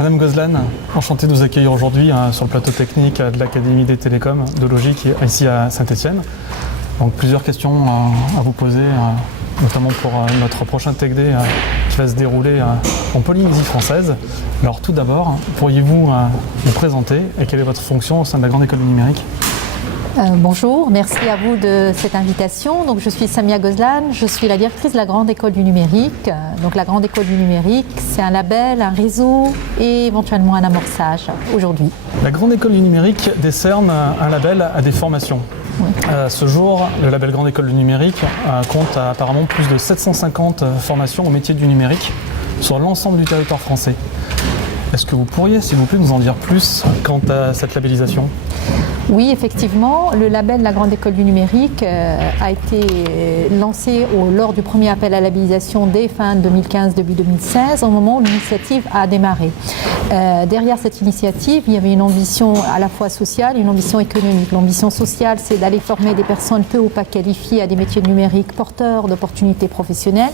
Madame Gozlan, enchanté de vous accueillir aujourd'hui sur le plateau technique de l'Académie des télécoms de Logic ici à Saint-Étienne. Donc plusieurs questions à vous poser, notamment pour notre prochain Tech Day qui va se dérouler en Polynésie française. Alors tout d'abord, pourriez-vous vous présenter et quelle est votre fonction au sein de la Grande École du Numérique ? Bonjour, merci à vous de cette invitation. Donc, je suis Samia Gozlan, je suis la directrice de la Grande École du Numérique. Donc, la Grande École du Numérique, c'est un label, un réseau et éventuellement un amorçage aujourd'hui. La Grande École du Numérique décerne un label à des formations. Oui. Ce jour, le label Grande École du Numérique compte apparemment plus de 750 formations au métier du numérique sur l'ensemble du territoire français. Est-ce que vous pourriez, s'il vous plaît, nous en dire plus quant à cette labellisation ? Oui, effectivement, le label de la Grande École du Numérique a été lancé lors du premier appel à labellisation dès fin 2015, début 2016, au moment où l'initiative a démarré. Derrière cette initiative, il y avait une ambition à la fois sociale et une ambition économique. L'ambition sociale, c'est d'aller former des personnes peu ou pas qualifiées à des métiers numériques porteurs d'opportunités professionnelles.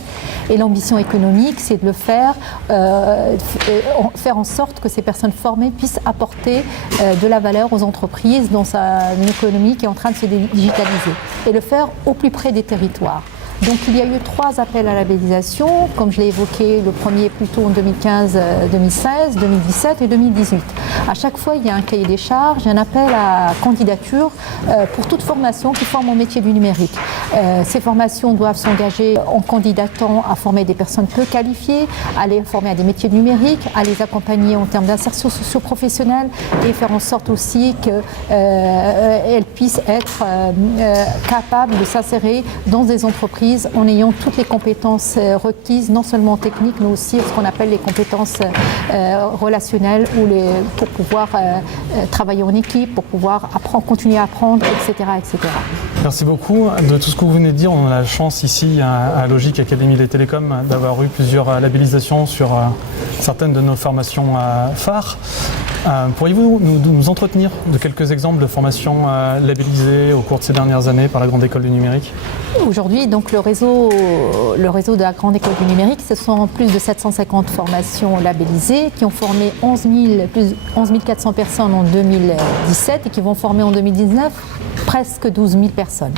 Et l'ambition économique, c'est de le faire en sorte que ces personnes formées puissent apporter de la valeur aux entreprises dans une économie qui est en train de se digitaliser et le faire au plus près des territoires. Donc il y a eu 3 appels à labellisation, comme je l'ai évoqué, le premier plutôt en 2015, 2016, 2017 et 2018. À chaque fois, il y a un cahier des charges, un appel à candidature pour toute formation qui forme au métier du numérique. Ces formations doivent s'engager en candidatant à former des personnes peu qualifiées, à les former à des métiers du numérique, à les accompagner en termes d'insertion socio-professionnelle et faire en sorte aussi qu'elles puissent être capables de s'insérer dans des entreprises en ayant toutes les compétences requises, non seulement techniques, mais aussi ce qu'on appelle les compétences relationnelles pour pouvoir travailler en équipe, pour pouvoir continuer à apprendre, etc., etc. Merci beaucoup. De tout ce que vous venez de dire, on a la chance ici à Logic Académie des télécoms d'avoir eu plusieurs labellisations sur certaines de nos formations phares. Pourriez-vous nous entretenir de quelques exemples de formations labellisées au cours de ces dernières années par la Grande École du Numérique ? Aujourd'hui, donc, le réseau de la Grande École du Numérique, ce sont plus de 750 formations labellisées qui ont formé 11 400 personnes en 2017 et qui vont former en 2019 presque 12 000 personnes.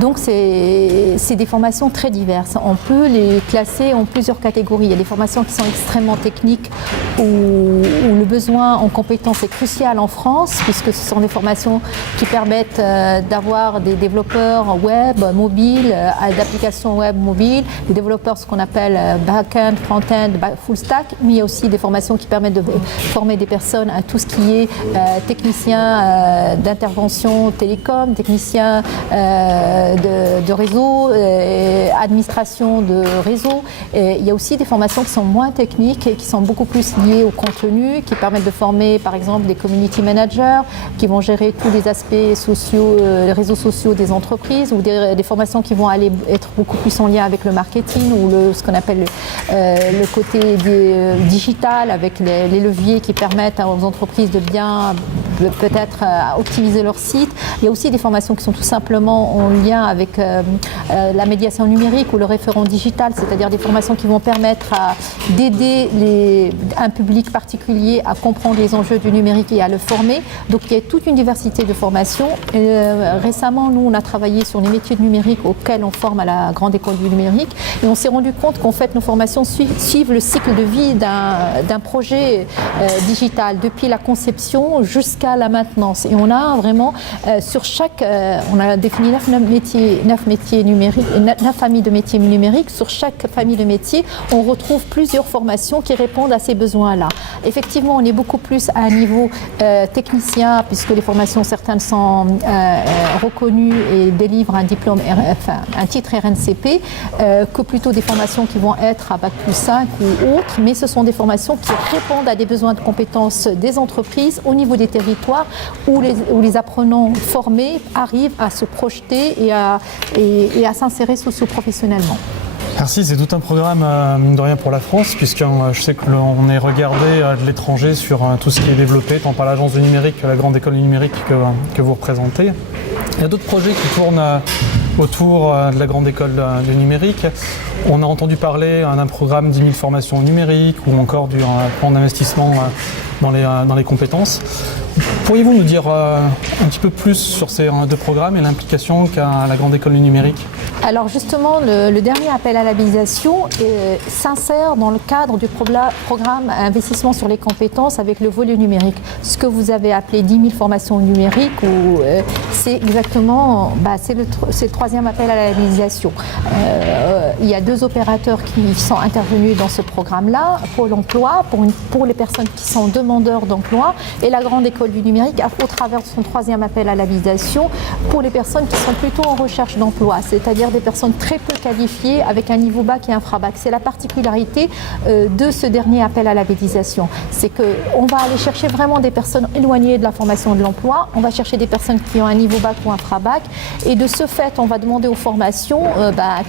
Donc c'est des formations très diverses. On peut les classer en plusieurs catégories. Il y a des formations qui sont extrêmement techniques où le besoin en compétences est crucial en France, puisque ce sont des formations qui permettent d'avoir des développeurs web, mobiles, d'applications web mobiles, des développeurs ce qu'on appelle back-end, front-end, full stack, mais il y a aussi des formations qui permettent de former des personnes à tout ce qui est technicien d'intervention télécom, technicien de réseau, administration de réseau. Et il y a aussi des formations qui sont moins techniques et qui sont beaucoup plus liées au contenu, qui permettent de former par exemple des community managers qui vont gérer tous les aspects sociaux, les réseaux sociaux des entreprises, ou des formations qui vont aller être beaucoup plus en lien avec le marketing ou ce qu'on appelle le côté digital, avec les leviers qui permettent aux entreprises de bien peut-être optimiser leur site. Il y a aussi des formations qui sont tout simplement en lien avec la médiation numérique ou le référent digital, c'est-à-dire des formations qui vont permettre d'aider un public particulier à comprendre les enjeux du numérique et à le former. Donc il y a toute une diversité de formations. Récemment, nous, on a travaillé sur les métiers du numérique auxquels on forme à la Grande École du Numérique et on s'est rendu compte qu'en fait nos formations suivent le cycle de vie d'un projet digital, depuis la conception jusqu'à la maintenance. Et on a vraiment sur chaque, on a défini 9 métiers numériques, 9 familles de métiers numériques. Sur chaque famille de métiers, on retrouve plusieurs formations qui répondent à ces besoins-là. Effectivement, on est beaucoup plus à un niveau technicien, puisque les formations, certaines sont reconnues et délivrent un diplôme, un titre RNCP, que plutôt des formations qui vont être à Bac+5 ou autres, mais ce sont des formations qui répondent à des besoins de compétences des entreprises au niveau des territoires où les apprenants formés arrivent à se projeter et à s'insérer socio-professionnellement. Merci, c'est tout un programme, mine de rien, pour la France, puisque je sais que l'on est regardé de l'étranger sur tout ce qui est développé, tant par l'Agence du numérique que la Grande École du numérique que vous représentez. Il y a d'autres projets qui tournent autour de la grande école du numérique. On a entendu parler d'un programme 10 000 formations numériques ou encore du plan d'investissement dans les compétences. Pourriez-vous nous dire un petit peu plus sur ces deux programmes et l'implication qu'a la grande école du numérique? Alors justement, le dernier appel à labellisation s'insère dans le cadre du programme investissement sur les compétences avec le volet numérique. Ce que vous avez appelé 10 000 formations numériques, c'est exactement c'est le troisième appel à la labellisation. Il y a deux opérateurs qui sont intervenus dans ce programme-là, Pôle emploi pour les personnes qui sont demandeurs d'emploi et la grande école du numérique au travers de son troisième appel à labellisation pour les personnes qui sont plutôt en recherche d'emploi, c'est-à-dire des personnes très peu qualifiées avec un niveau bac et infra-bac. C'est la particularité de ce dernier appel à labellisation. C'est qu'on va aller chercher vraiment des personnes éloignées de la formation de l'emploi, on va chercher des personnes qui ont un niveau bac ou infra-bac et de ce fait, on va demander aux formations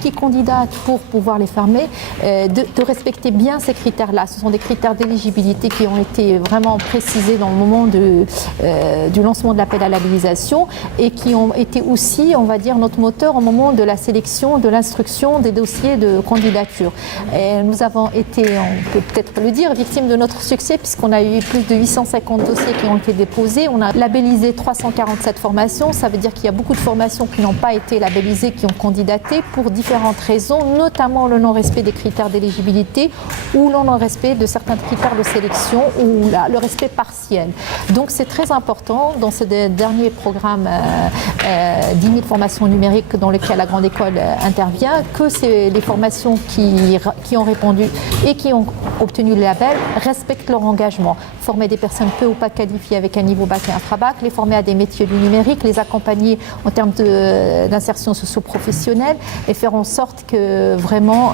qui candidatent pour pouvoir les former de respecter bien ces critères-là. Ce sont des critères d'éligibilité qui ont été vraiment précisés dans le moment du lancement de l'appel à labellisation et qui ont été aussi, on va dire, notre moteur au moment de la sélection, de l'instruction des dossiers de candidature. Et nous avons été, on peut peut-être le dire, victimes de notre succès puisqu'on a eu plus de 850 dossiers qui ont été déposés. On a labellisé 347 formations. Ça veut dire qu'il y a beaucoup de formations qui n'ont pas été labellisées, qui ont candidaté pour différentes raisons, notamment le non-respect des critères d'éligibilité ou le non-respect de certains critères de sélection ou le respect partiel. Donc c'est très important dans ce dernier programme 10 000 formations numériques dans lequel la grande école intervient, que c'est les formations qui ont répondu et qui ont obtenu le label respectent leur engagement. Former des personnes peu ou pas qualifiées avec un niveau bac et infra-bac, les former à des métiers du numérique, les accompagner en termes d'insertion socio-professionnelle et faire en sorte que vraiment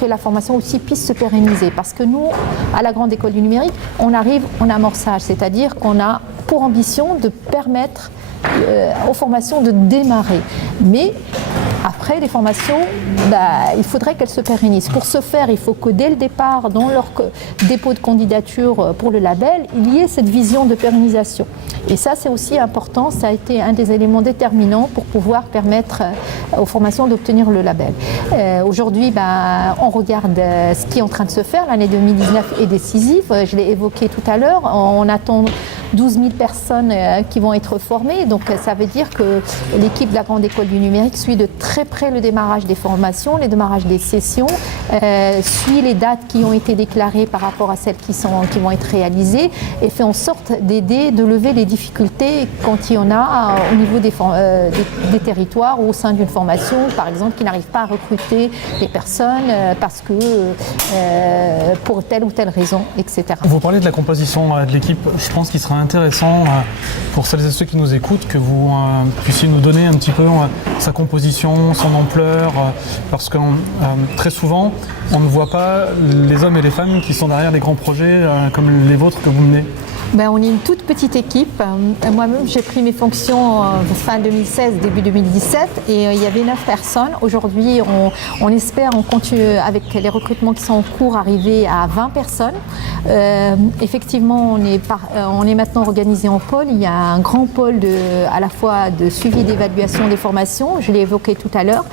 que la formation aussi puisse se pérenniser. Parce que nous, à la grande école du numérique, on arrive en amorçage, c'est-à-dire qu'on a pour ambition de permettre aux formations de démarrer. Mais après, les formations, il faudrait qu'elles se pérennisent. Pour ce faire, il faut que dès le départ, dans leur dépôt de candidature pour le label, il y ait cette vision de pérennisation. Et ça, c'est aussi important. Ça a été un des éléments déterminants pour pouvoir permettre aux formations d'obtenir le label. Aujourd'hui, on regarde ce qui est en train de se faire. L'année 2019 est décisive. Je l'ai évoqué tout à l'heure. On attend 12 000 personnes qui vont être formées. Donc, ça veut dire que l'équipe de la grande école du numérique suit de très près le démarrage des formations, le démarrage des sessions, suit les dates qui ont été déclarées par rapport à celles qui vont être réalisées et fait en sorte d'aider, de lever les difficultés quand il y en a au niveau des territoires ou au sein d'une formation, par exemple, qui n'arrive pas à recruter les personnes parce que pour telle ou telle raison, etc. Vous parlez de la composition de l'équipe. Je pense qu'il sera intéressant pour celles et ceux qui nous écoutent que vous puissiez nous donner un petit peu sa composition, son ampleur, parce que très souvent, on ne voit pas les hommes et les femmes qui sont derrière les grands projets comme les vôtres que vous menez. On est une toute petite équipe. Moi-même, j'ai pris mes fonctions fin 2016, début 2017 et il y avait 9 personnes. Aujourd'hui, on espère, on continue avec les recrutements qui sont en cours, arriver à 20 personnes. Effectivement, on est maintenant organisé en pôle. Il y a un grand pôle à la fois de suivi d'évaluation des formations, je l'ai évoqué tout à l'heure.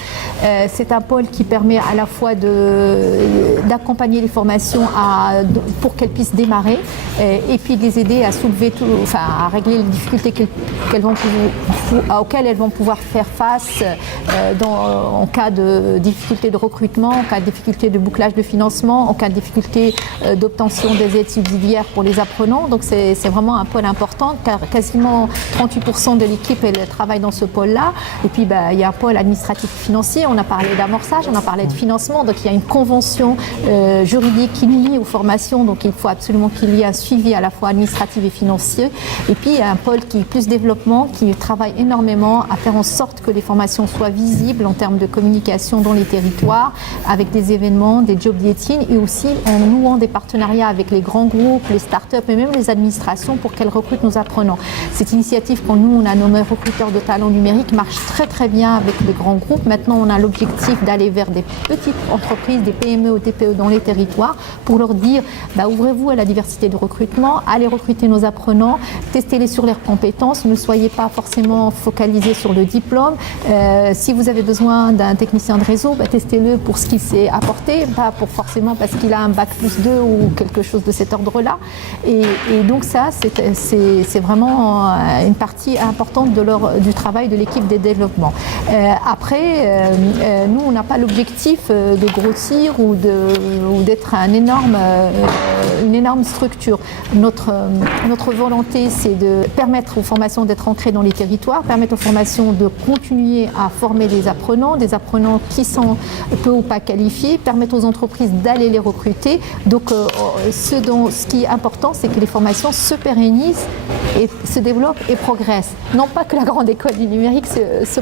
C'est un pôle qui permet à la fois d'accompagner les formations pour qu'elles puissent démarrer et puis de les aider à soulever à régler les difficultés auxquelles elles vont pouvoir faire face en cas de difficulté de recrutement, en cas de difficulté de bouclage de financement, en cas de difficulté d'obtention des aides subsidiaires pour les apprenants. Donc c'est vraiment un pôle important car quasiment 38% de l'équipe travaille dans ce pôle-là. Et puis il y a un pôle administratif financier, on a parlé d'amorçage, on a parlé de financement, donc il y a une convention juridique qui lie aux formations, donc il faut absolument qu'il y ait un suivi à la fois administratif et financier. Et puis il y a un pôle qui est plus développement, qui travaille énormément à faire en sorte que les formations soient visibles en termes de communication dans les territoires, avec des événements, des job dating et aussi en nouant des partenariats avec les grands groupes, les startups et même les administrations pour qu'elles recrutent nos apprenants. Cette initiative, quand nous on a nommé recruteurs de talents numériques, marche très très bien avec les grands groupes. Maintenant on a l'objectif d'aller vers des petites entreprises, des PME ou TPE dans les territoires pour leur dire ouvrez-vous à la diversité de recrutement, allez recruter recruter nos apprenants, testez-les sur leurs compétences, ne soyez pas forcément focalisés sur le diplôme. Si vous avez besoin d'un technicien de réseau, testez-le pour ce qu'il sait apporter, pas pour forcément parce qu'il a un bac+2 ou quelque chose de cet ordre-là. Et donc ça, c'est vraiment une partie importante du travail de l'équipe des développements. Après, nous, on n'a pas l'objectif de grossir ou d'être une énorme structure. Notre volonté, c'est de permettre aux formations d'être ancrées dans les territoires, permettre aux formations de continuer à former des apprenants qui sont peu ou pas qualifiés, permettre aux entreprises d'aller les recruter. Donc, ce qui est important, c'est que les formations se pérennisent et se développent et progressent. Non pas que la grande école du numérique se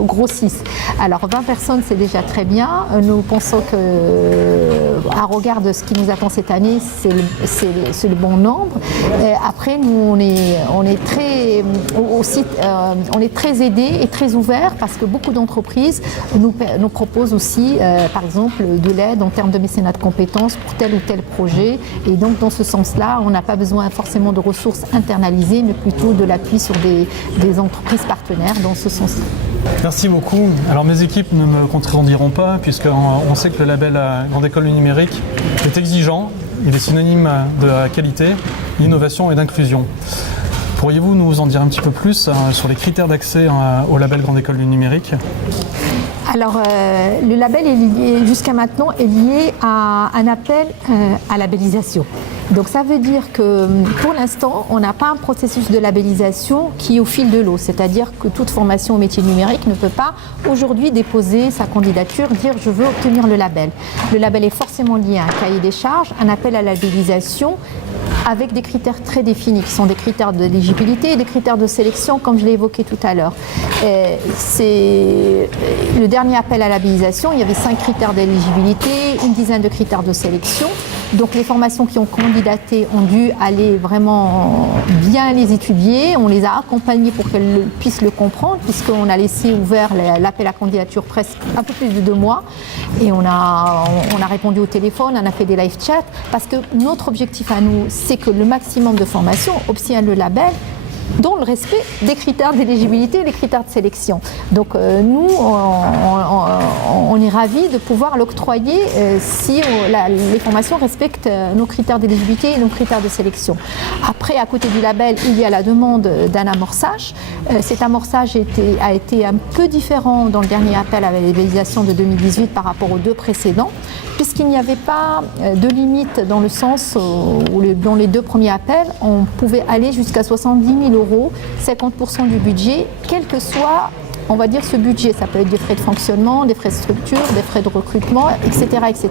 grossisse. Alors, 20 personnes, c'est déjà très bien. Nous pensons à regard de ce qui nous attend cette année, c'est le bon nombre. Après, nous, on est très aidés et très ouverts parce que beaucoup d'entreprises nous proposent aussi, par exemple, de l'aide en termes de mécénat de compétences pour tel ou tel projet. Et donc, dans ce sens-là, on n'a pas besoin forcément de ressources internalisées, mais plutôt de l'appui sur des entreprises partenaires dans ce sens-là. Merci beaucoup. Alors mes équipes ne me contrediront pas puisqu'on sait que le label Grande École du Numérique est exigeant, il est synonyme de qualité, d'innovation et d'inclusion. Pourriez-vous nous en dire un petit peu plus sur les critères d'accès au label Grande École du Numérique ? Alors, le label jusqu'à maintenant est lié à un appel à labellisation. Donc ça veut dire que pour l'instant, on n'a pas un processus de labellisation qui est au fil de l'eau. C'est-à-dire que toute formation au métier numérique ne peut pas aujourd'hui déposer sa candidature, dire je veux obtenir le label. Le label est forcément lié à un cahier des charges, un appel à labellisation avec des critères très définis, qui sont des critères d'éligibilité et des critères de sélection, comme je l'ai évoqué tout à l'heure. C'est le dernier appel à labellisation, il y avait 5 critères d'éligibilité, une dizaine de critères de sélection. Donc les formations qui ont candidaté ont dû aller vraiment bien les étudier. On les a accompagnées pour qu'elles puissent le comprendre, puisqu'on a laissé ouvert l'appel à candidature presque un peu plus de 2 mois. Et on a répondu au téléphone, on a fait des live chats, parce que notre objectif à nous, c'est que le maximum de formations obtiennent le label dans le respect des critères d'éligibilité et des critères de sélection. Donc nous, on est ravis de pouvoir l'octroyer si les formations respectent nos critères d'éligibilité et nos critères de sélection. Après, à côté du label, il y a la demande d'un amorçage. Cet amorçage a été un peu différent dans le dernier appel à la labellisation de 2018 par rapport aux 2 précédents, puisqu'il n'y avait pas de limite dans le sens où dans les 2 premiers appels, on pouvait aller jusqu'à 70 000 €, 50% du budget, quel que soit, on va dire, ce budget. Ça peut être des frais de fonctionnement, des frais de structure, des frais de recrutement, etc. etc.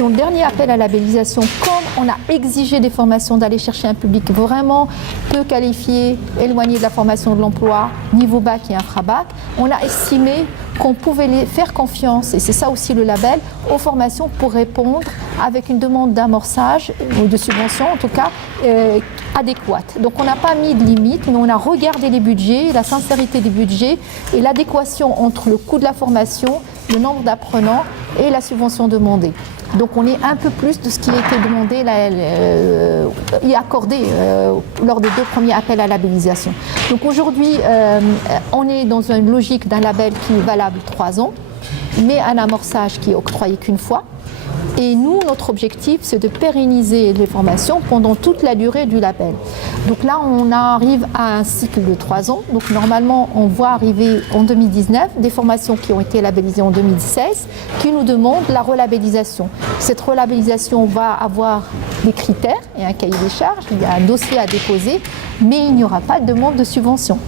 Donc, le dernier appel à labellisation, comme on a exigé des formations d'aller chercher un public vraiment peu qualifié, éloigné de la formation de l'emploi, niveau bac et infra-bac, on a estimé qu'on pouvait les faire confiance, et c'est ça aussi le label, aux formations pour répondre avec une demande d'amorçage ou de subvention en tout cas adéquate. Donc on n'a pas mis de limite, mais on a regardé les budgets, la sincérité des budgets et l'adéquation entre le coût de la formation, le nombre d'apprenants et la subvention demandée. Donc on est un peu plus de ce qui a été demandé et accordé lors des 2 premiers appels à labellisation. Donc aujourd'hui, on est dans une logique d'un label qui est valable 3 ans, mais un amorçage qui est octroyé qu'une fois. Et nous, notre objectif, c'est de pérenniser les formations pendant toute la durée du label. Donc là, on arrive à un cycle de 3 ans. Donc normalement, on voit arriver en 2019 des formations qui ont été labellisées en 2016 qui nous demandent la relabellisation. Cette relabellisation va avoir des critères et un cahier des charges, il y a un dossier à déposer, mais il n'y aura pas de demande de subvention.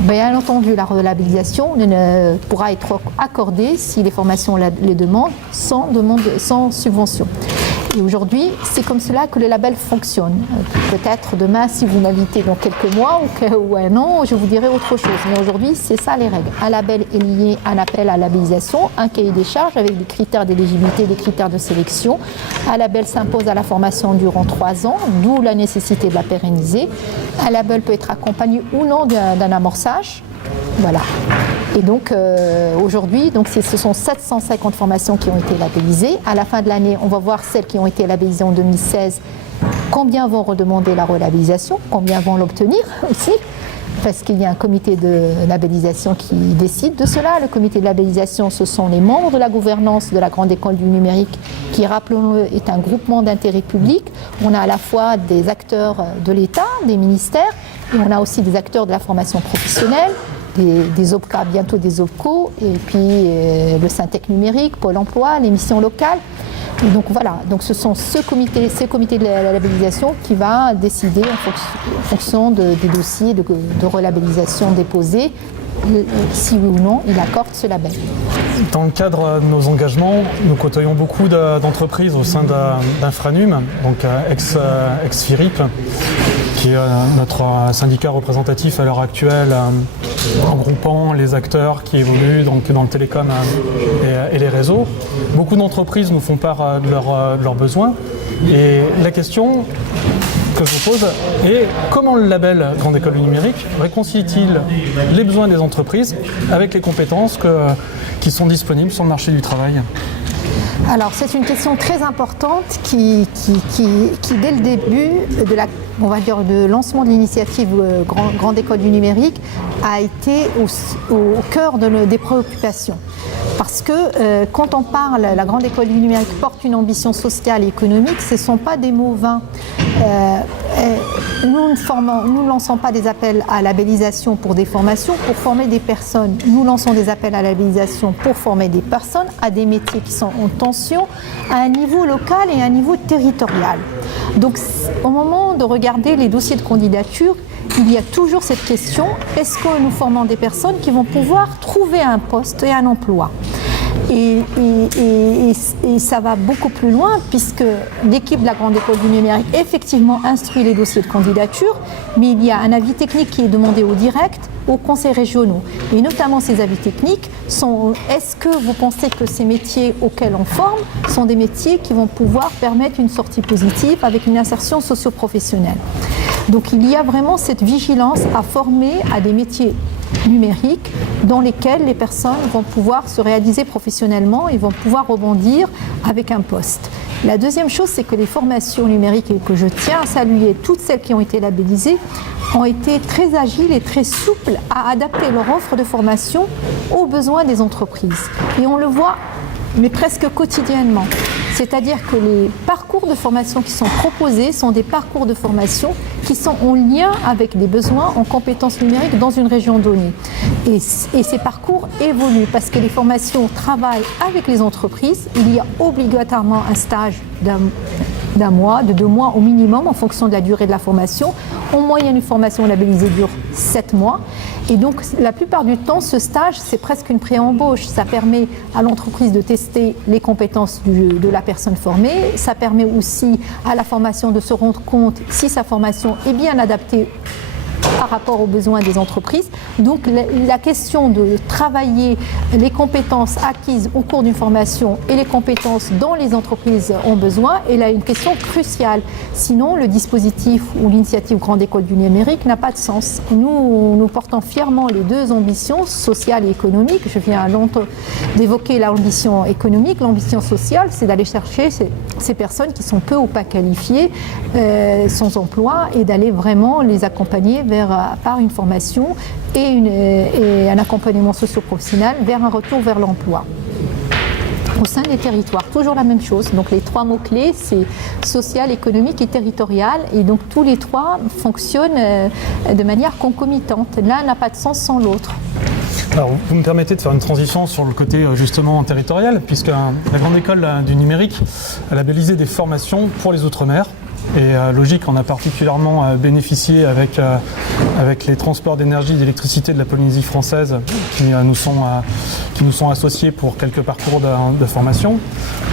Bien entendu, la relabellisation ne pourra être accordée si les formations les demandent sans subvention. Et aujourd'hui, c'est comme cela que le label fonctionne. Peut-être demain, si vous m'invitez dans quelques mois ou un an, je vous dirai autre chose. Mais aujourd'hui, c'est ça les règles. Un label est lié à un appel à labellisation, un cahier des charges avec des critères d'éligibilité, des critères de sélection. Un label s'impose à la formation durant 3 ans, d'où la nécessité de la pérenniser. Un label peut être accompagné ou non d'un amorçage. Voilà. Et donc aujourd'hui, ce sont 750 formations qui ont été labellisées. À la fin de l'année, on va voir celles qui ont été labellisées en 2016, combien vont redemander la relabellisation, combien vont l'obtenir aussi, parce qu'il y a un comité de labellisation qui décide de cela. Le comité de labellisation, ce sont les membres de la gouvernance de la Grande École du Numérique, qui, rappelons-le, est un groupement d'intérêt public. On a à la fois des acteurs de l'État, des ministères, et on a aussi des acteurs de la formation professionnelle, des OPCA, bientôt des OPCO, et puis le Syntec numérique, Pôle emploi, les missions locales. Et donc voilà, donc ce sont ces comités de la labellisation qui va décider en fonction des dossiers de relabellisation déposés, si oui ou non il accorde ce label. Dans le cadre de nos engagements, nous côtoyons beaucoup d'entreprises au sein d'Infranum, donc ex-FIRIP, qui est notre syndicat représentatif à l'heure actuelle, en groupant les acteurs qui évoluent donc dans le télécom et les réseaux. Beaucoup d'entreprises nous font part de leurs besoins. Et la question que je vous pose est comment le label Grande École du Numérique réconcilie-t-il les besoins des entreprises avec les compétences qui sont disponibles sur le marché du travail ? Alors c'est une question très importante qui dès le début de lancement de l'initiative Grande École du Numérique a été au cœur des préoccupations. Parce que quand on parle, la Grande École du Numérique porte une ambition sociale et économique, ce ne sont pas des mots vains. Nous ne lançons pas des appels à labellisation pour des formations, pour former des personnes. Nous lançons des appels à labellisation pour former des personnes à des métiers qui sont en tension à un niveau local et à un niveau territorial. Donc au moment de regarder les dossiers de candidature, il y a toujours cette question, est-ce que nous formons des personnes qui vont pouvoir trouver un poste et un emploi ? Et ça va beaucoup plus loin puisque l'équipe de la Grande École du Numérique effectivement instruit les dossiers de candidature, mais il y a un avis technique qui est demandé au direct aux conseils régionaux. Et notamment ces avis techniques sont est-ce que vous pensez que ces métiers auxquels on forme sont des métiers qui vont pouvoir permettre une sortie positive avec une insertion socio-professionnelle. Donc il y a vraiment cette vigilance à former à des métiers numériques dans lesquels les personnes vont pouvoir se réaliser professionnellement et vont pouvoir rebondir avec un poste. La deuxième chose, c'est que les formations numériques, et que je tiens à saluer, toutes celles qui ont été labellisées, ont été très agiles et très souples à adapter leur offre de formation aux besoins des entreprises. Et on le voit, mais presque quotidiennement. C'est-à-dire que les parcours de formation qui sont proposés sont des parcours de formation qui sont en lien avec des besoins en compétences numériques dans une région donnée. Et ces parcours évoluent parce que les formations travaillent avec les entreprises. Il y a obligatoirement un stage d'un mois, de 2 mois au minimum en fonction de la durée de la formation. En moyenne, une formation labellisée dure 7 mois. Et donc, la plupart du temps, ce stage, c'est presque une pré-embauche. Ça permet à l'entreprise de tester les compétences de la personne formée. Ça permet aussi à la formation de se rendre compte si sa formation est bien adaptée par rapport aux besoins des entreprises. Donc la question de travailler les compétences acquises au cours d'une formation et les compétences dont les entreprises ont besoin est là une question cruciale. Sinon, le dispositif ou l'initiative Grande École du Numérique n'a pas de sens. Nous portons fièrement les deux ambitions, sociales et économiques. Je viens d'évoquer l'ambition économique. L'ambition sociale, c'est d'aller chercher ces personnes qui sont peu ou pas qualifiées, sans emploi, et d'aller vraiment les accompagner par une formation et un accompagnement socio-professionnel vers un retour vers l'emploi. Au sein des territoires, toujours la même chose. Donc les 3 mots-clés, c'est social, économique et territorial. Et donc tous les 3 fonctionnent de manière concomitante. L'un n'a pas de sens sans l'autre. Alors, vous me permettez de faire une transition sur le côté justement territorial, puisque la Grande École du Numérique a labellisé des formations pour les Outre-mer. Et logique, on a particulièrement bénéficié avec les transports d'énergie et d'électricité de la Polynésie française qui nous sont associés pour quelques parcours de formation.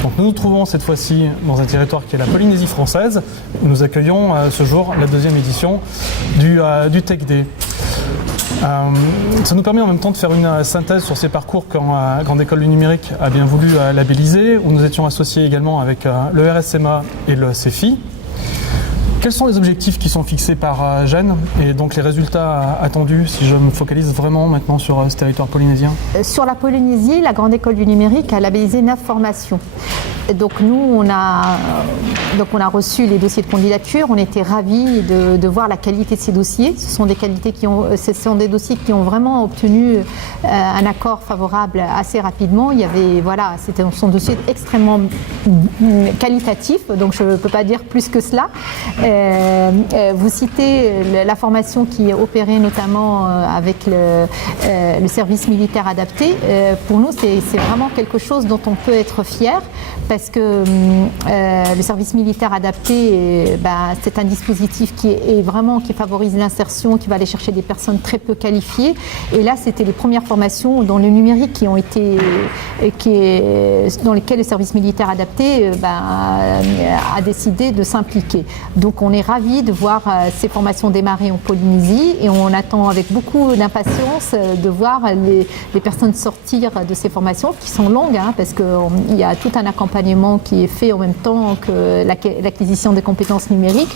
Donc nous nous trouvons cette fois-ci dans un territoire qui est la Polynésie française, où nous accueillons ce jour la 2e édition du Tech Day. Ça nous permet en même temps de faire une synthèse sur ces parcours que Grande École du Numérique a bien voulu labelliser, où nous étions associés également avec le RSMA et le CEFI. Quels sont les objectifs qui sont fixés par Jeanne et donc les résultats attendus si je me focalise vraiment maintenant sur ce territoire polynésien? Sur la Polynésie, la Grande École du Numérique a labellisé 9 formations. Donc nous, on a reçu les dossiers de candidature. On était ravis de voir la qualité de ces dossiers. Ce sont des dossiers qui ont vraiment obtenu un accord favorable assez rapidement. Ce sont des dossiers extrêmement qualitatifs, donc je ne peux pas dire plus que cela. Vous citez la formation qui est opérée notamment avec le service militaire adapté. Pour nous, c'est vraiment quelque chose dont on peut être fier, parce que le service militaire adapté, c'est un dispositif qui favorise l'insertion, qui va aller chercher des personnes très peu qualifiées. Et là, c'était les premières formations dans le numérique dans lesquelles le service militaire adapté a décidé de s'impliquer. Donc on est ravis de voir ces formations démarrer en Polynésie, et on attend avec beaucoup d'impatience de voir les personnes sortir de ces formations qui sont longues, parce qu'il y a tout un accompagnement qui est fait en même temps que l'acquisition des compétences numériques.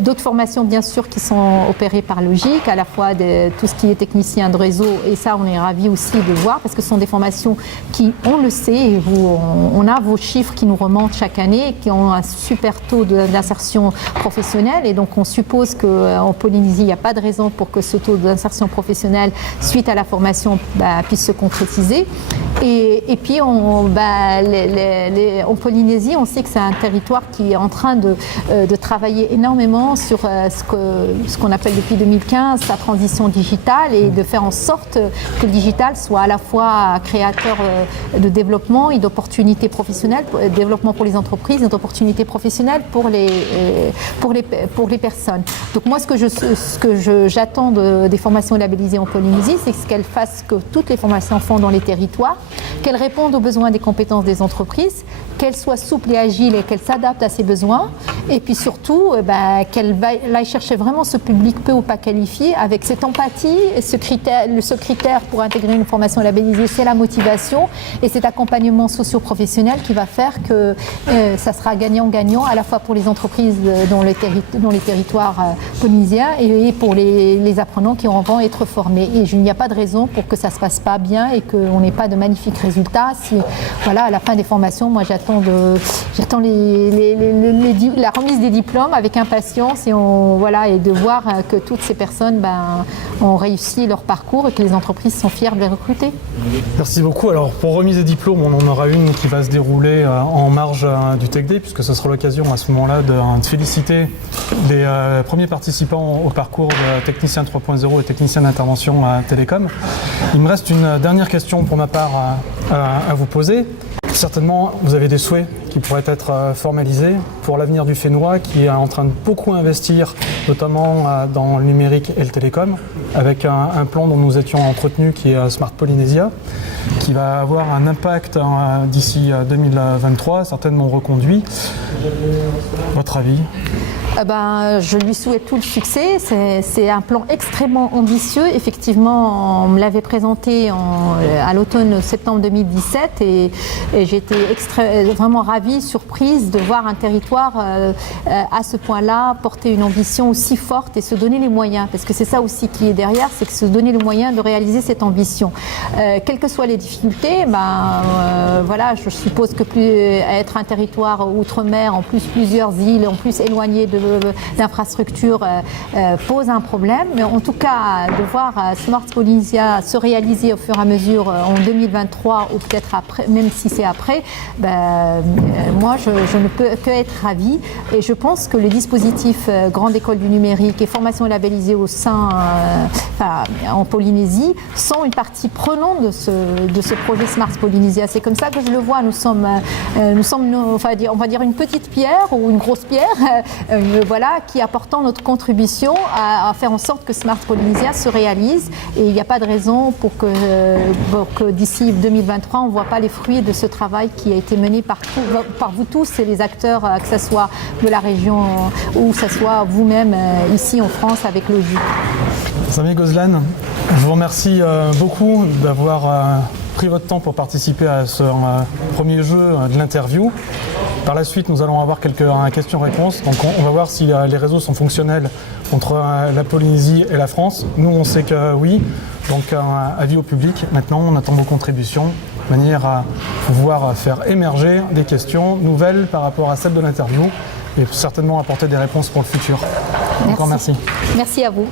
D'autres formations bien sûr qui sont opérées par Logic, à la fois tout ce qui est technicien de réseau, et ça on est ravis aussi de voir, parce que ce sont des formations qui, on le sait, et on a vos chiffres qui nous remontent chaque année, qui ont un super taux d'insertion professionnelle, et donc on suppose qu'en Polynésie il n'y a pas de raison pour que ce taux d'insertion professionnelle suite à la formation puisse se concrétiser. Et puis en Polynésie, on sait que c'est un territoire qui est en train de travailler énormément sur ce qu'on appelle depuis 2015 sa transition digitale, et de faire en sorte que le digital soit à la fois créateur de développement et d'opportunités professionnelles, développement pour les entreprises et d'opportunités professionnelles pour les personnes. Donc moi, ce que j'attends des formations labellisées en Polynésie, c'est qu'elles fassent que toutes les formations font dans les territoires, qu'elles répondent aux besoins des compétences des entreprises, qu'elles soient souples et agiles et qu'elles s'adaptent à ces besoins, et puis surtout qu'elles aillent chercher vraiment ce public peu ou pas qualifié avec cette empathie. Ce critère pour intégrer une formation labellisée, c'est la motivation et cet accompagnement socio-professionnel qui va faire que ça sera gagnant-gagnant à la fois pour les entreprises dans les territoires polynésiens et pour les apprenants qui vont être formés. Et il n'y a pas de raison pour que ça ne se passe pas bien et qu'on n'ait pas de magnifiques résultats. À la fin des formations, moi j'attends la remise des diplômes avec impatience, et de voir que toutes ces personnes ont réussi leur parcours et que les entreprises sont fières de les recruter. Merci beaucoup. Alors pour remise des diplômes, on en aura une qui va se dérouler en marge du Tech Day, puisque ce sera l'occasion à ce moment-là de féliciter les premiers participants au parcours de technicien 3.0 et technicien d'intervention à Télécom. Il me reste une dernière question pour ma part à vous poser. Certainement, vous avez des souhaits qui pourraient être formalisés pour l'avenir du Fénois, qui est en train de beaucoup investir, notamment dans le numérique et le télécom, avec un plan dont nous étions entretenus qui est Smart Polynesia, qui va avoir un impact d'ici 2023, certainement reconduit. Votre avis ? Je lui souhaite tout le succès. C'est un plan extrêmement ambitieux. Effectivement, on me l'avait présenté à l'automne septembre 2017 et j'étais vraiment ravie, surprise de voir un territoire à ce point-là porter une ambition aussi forte et se donner les moyens. Parce que c'est ça aussi qui est derrière, c'est que se donner les moyens de réaliser cette ambition. Quelles que soient les difficultés, je suppose que être un territoire outre-mer, en plus plusieurs îles, en plus éloigné d'infrastructures pose un problème, mais en tout cas de voir Smart Polynesia se réaliser au fur et à mesure en 2023 ou peut-être après, même si c'est après, moi je ne peux que être ravie, et je pense que le dispositif Grande École du Numérique et formation labellisée au sein en Polynésie sont une partie prenante de ce projet Smart Polynesia. C'est comme ça que je le vois. Nous sommes on va dire une petite pierre ou une grosse pierre qui apportons notre contribution à faire en sorte que Smart Polynesia se réalise, et il n'y a pas de raison pour que d'ici 2023 on ne voit pas les fruits de ce travail qui a été mené par vous tous et les acteurs, que ce soit de la région ou que ce soit vous-même ici en France avec Logic. Samy Ghoslan, je vous remercie beaucoup d'avoir pris votre temps pour participer à ce premier jeu de l'interview. Par la suite, nous allons avoir quelques questions-réponses. Donc on va voir si les réseaux sont fonctionnels entre la Polynésie et la France. Nous, on sait que oui. Donc avis au public. Maintenant, on attend vos contributions de manière à pouvoir faire émerger des questions nouvelles par rapport à celles de l'interview et certainement apporter des réponses pour le futur. Encore merci. Merci à vous.